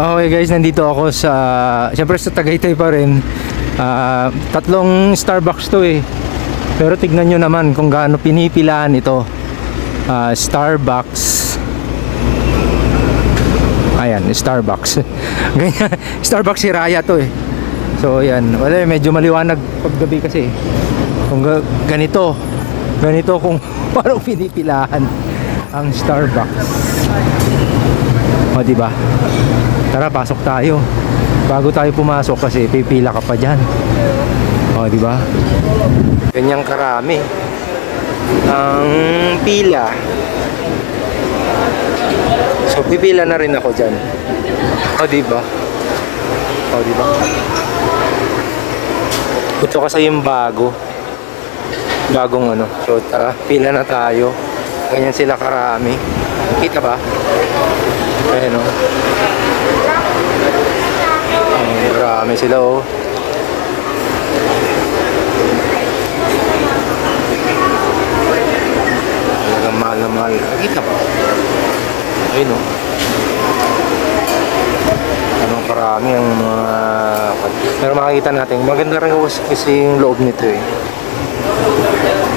Okay guys, nandito ako sa, siyempre sa Tagaytay pa rin. Tatlong Starbucks to eh. Pero tignan nyo naman kung gaano pinipilahan ito. Starbucks. Ayan, Starbucks. Ganyan, Starbucks Hiraya to eh. So yan, wala, medyo maliwanag paggabi kasi. Kung ganito kung paano pinipilahan ang Starbucks. O diba? Tara, pasok tayo. Bago tayo pumasok kasi pipila ka pa dyan. O diba? Ganyang karami ang pila. So pipila na rin ako dyan. O diba? O diba? Ito kasi yung bagong ano. So tara, pila na tayo. Ganyan sila karami. Kita ba? Ayan o. Marami sila o. Talagang mahal na mahal. Kita ba? Ayun o. Anong karami ang mga... Pero makikita natin. Maganda rin kasi yung loob nito eh.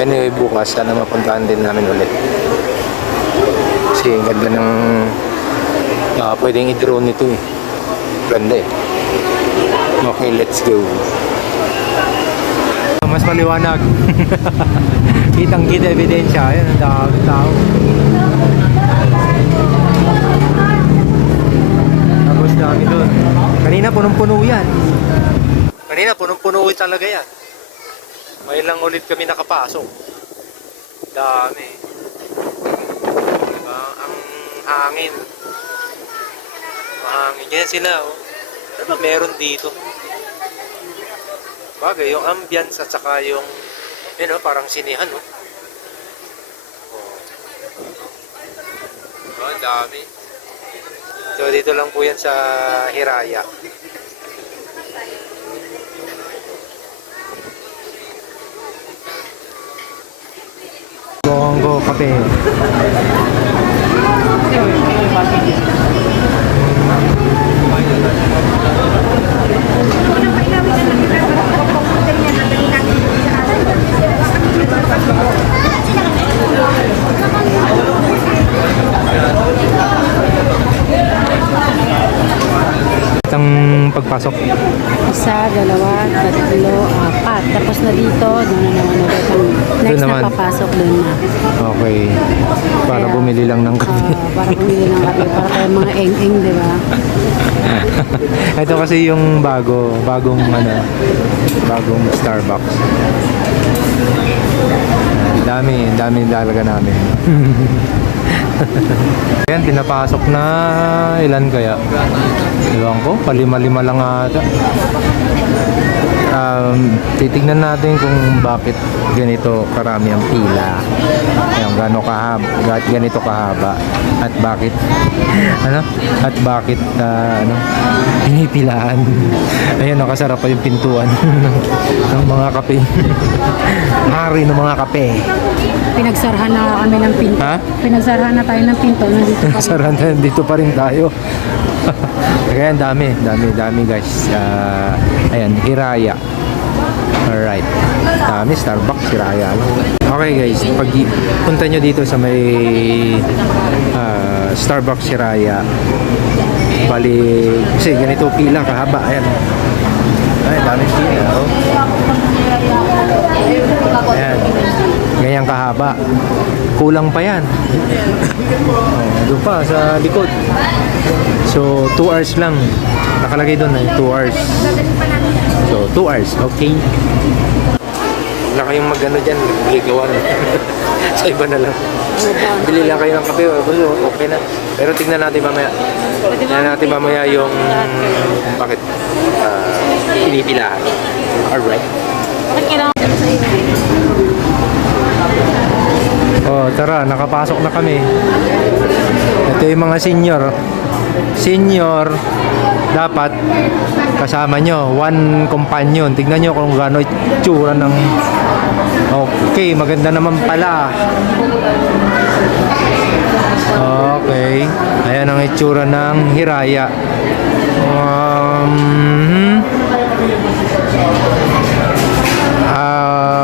Anyway, bukas sana mapuntahan din namin ulit. Kasi ang ganda ng pwedeng i-drone nito eh. Ganda eh. Okay, let's go. Mas maliwanag. Kitang-kita ebidensya. Ayan, ang dami tao. Tapos dami doon. Kanina punong-puno yan. Kanina punong-puno talaga yan. May lang ulit kami nakapasok. Dami. Diba? Ang hangin. Mahangin. Yan sila oh. Ano ba meron dito? Bagay, yung ambience at saka yung yun oh, parang sinihan oh. Oh, dami. So dito lang po yan sa Hiraya. Bongo kape. Ang pagpasok? Isa, dalawa, tatlo, apat. Tapos na dito, doon na naman ulit ang next na papasok doon na. Okay. Para kaya, bumili lang ng kape. Para bumili ng kape. Para kayo mga eng-eng, di ba? Ito kasi yung bagong Starbucks. Dami talaga namin. Ayan, pinapasok na ilan kaya? Ewan ko, palima-lima lang ata. Titignan natin kung bakit ganito karami ang pila. Ayan, ganito kahaba at bakit pinipilaan. Ayan, nakasarap pa yung pintuan ng mga kape. Hari ng mga kape. Pinagsarhan na kami ng pinto. Ha? Pinagsarhan na tayo ng pinto. Dito pa rin tayo. Kaya dami guys. Ayan, Hiraya. Alright. Dami, Starbucks, Hiraya. Okay guys, pag punta nyo dito sa may Starbucks Hiraya, bali, kasi ganito pila kahaba. Ayan. Ay, dami pila. Oh. Ayan. Ganyan kahaba. Kulang pa yan. Doon pa sa likod. So 2 hours lang. Nakalagay doon 2 hours. So 2 hours, okay. Wala kayong magano dyan, ligawan. Sa iba na lang. Bili lang kayo ng kape, okay na. Pero tingnan natin mamaya yung bakit pinipilahan. Alright. Oh, tara, nakapasok na kami. Ito yung mga senior dapat kasama nyo, one companion. Tignan nyo kung gaano itsura ng... Okay, maganda naman pala. Okay, ayan ang itsura ng Hiraya.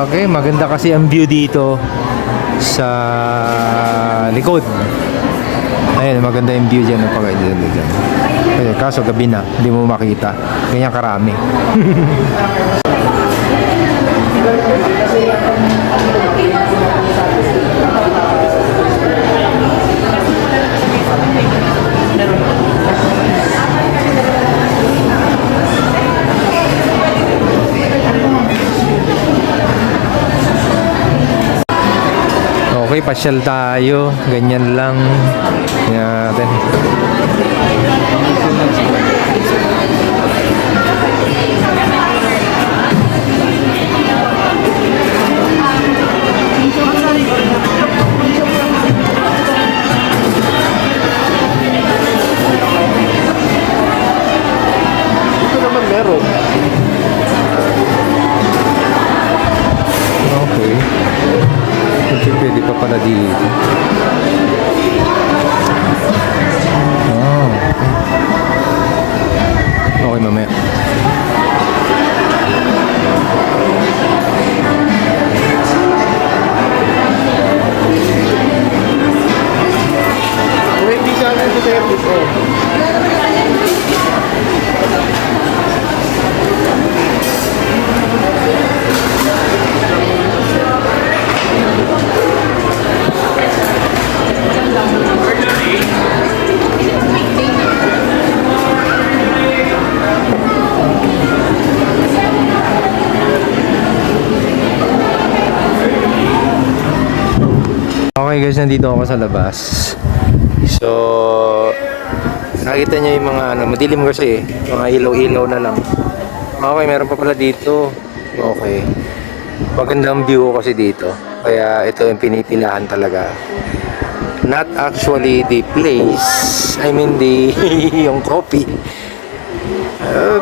Okay, maganda kasi ang view dito sa likod. Ayun, maganda yung view dyan. Dyan. Eh, kaso gabi na, hindi mo makita. Ganyan karami. Okay, pasyal tayo. Ganyan lang. Yan natin. Ito naman meron. Okay. Kasi pwede pa pala dito. Oh. Okay, mamaya. Kung hindi sa akin sa service, oh. Okay guys, nandito ako sa labas. So, nakita niyo yung mga ano, madilim kasi mga ilaw-ilaw na lang. Okay, meron pa pala dito. Okay. Magandang view kasi dito. Kaya ito yung pinipilahan talaga. Not actually the place, I mean the yung coffee.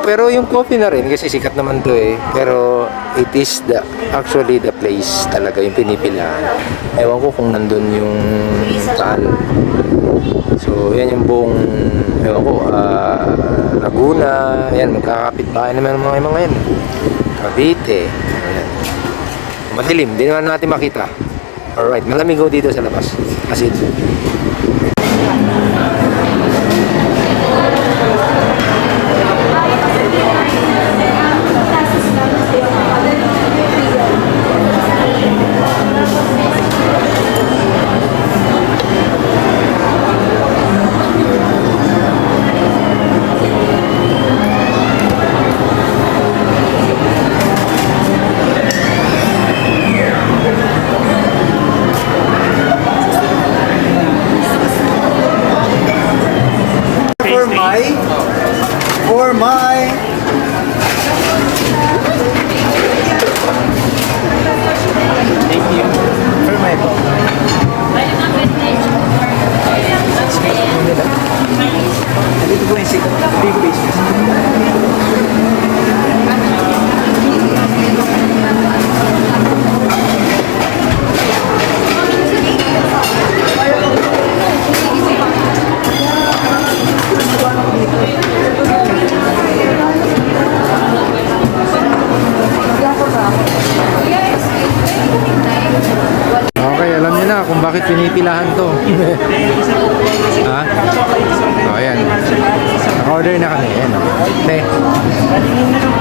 Pero yung coffee na rin kasi sikat naman to eh. Pero it is actually the place talaga yung pinipilahan. Ewan ko kung nandun yung saan. So yan yung buong ewan ko, Laguna. Yan, magkakapit bahay naman mga yan. Cavite. Ayan. Madilim, di naman natin makita. Alright, malamig ko dito sa labas. As in. For my thank you for my dito po yung big business. Okay, alam niyo na kung bakit pinipilahan to. Ha? O, ayan. Naka-order na kami. Ayan, o. Te.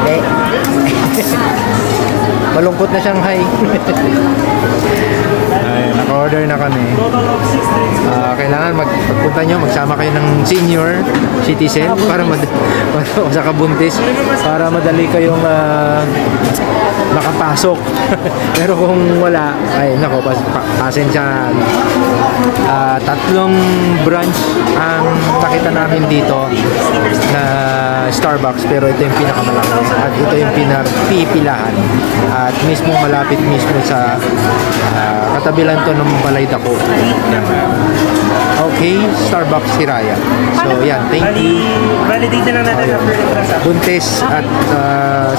Te. Malungkot na Shanghai. Ayan, naka-order na kami. Kailangan pagpunta nyo, magsama kayo ng senior citizen para sa kabuntis para madali kayong makapasok. Pero kung wala, ay nako, pasensya. Tatlong branch ang nakita namin dito na Starbucks, pero ito yung pinakamalaki at ito yung pinapipilahan at mismo malapit mismo sa katabilan to ng Balay Dako. Okay, Starbucks Hiraya. So yan, thank you. Validate na lang natin after the transaction. Buntis at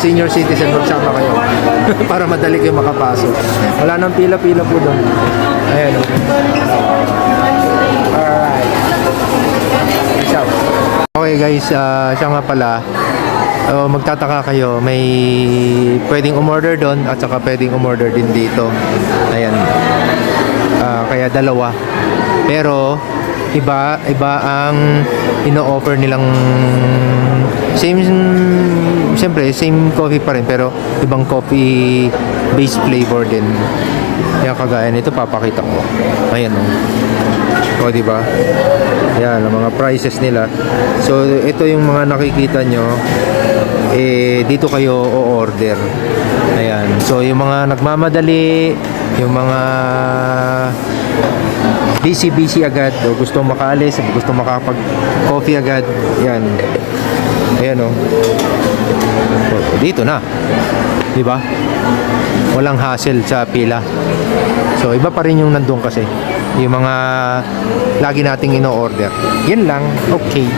senior citizen, magsama kayo para madali kayo makapasok. Wala nang pila-pila po doon. Ayan. Alright. Okay guys, siya nga pala, magtataka kayo, may pwedeng umorder doon at saka pwedeng umorder din dito. Ayan. Kaya dalawa. Pero iba ang ino-offer nilang siyempre same coffee pa rin pero ibang coffee based flavor din. Kaya kagaya nito papakita ko. Ayan oh. O di ba? Yan ang mga prices nila. So ito yung mga nakikita nyo dito kayo o-order. Ayan. So yung mga nagmamadali, yung mga busy agad o gusto makaalis, gusto makapag-coffee agad, yan. Ayan o. Dito na. Di ba? Walang hassle sa pila. So iba pa rin yung nandun kasi. Yung mga lagi nating ino-order. Yan lang. Okay.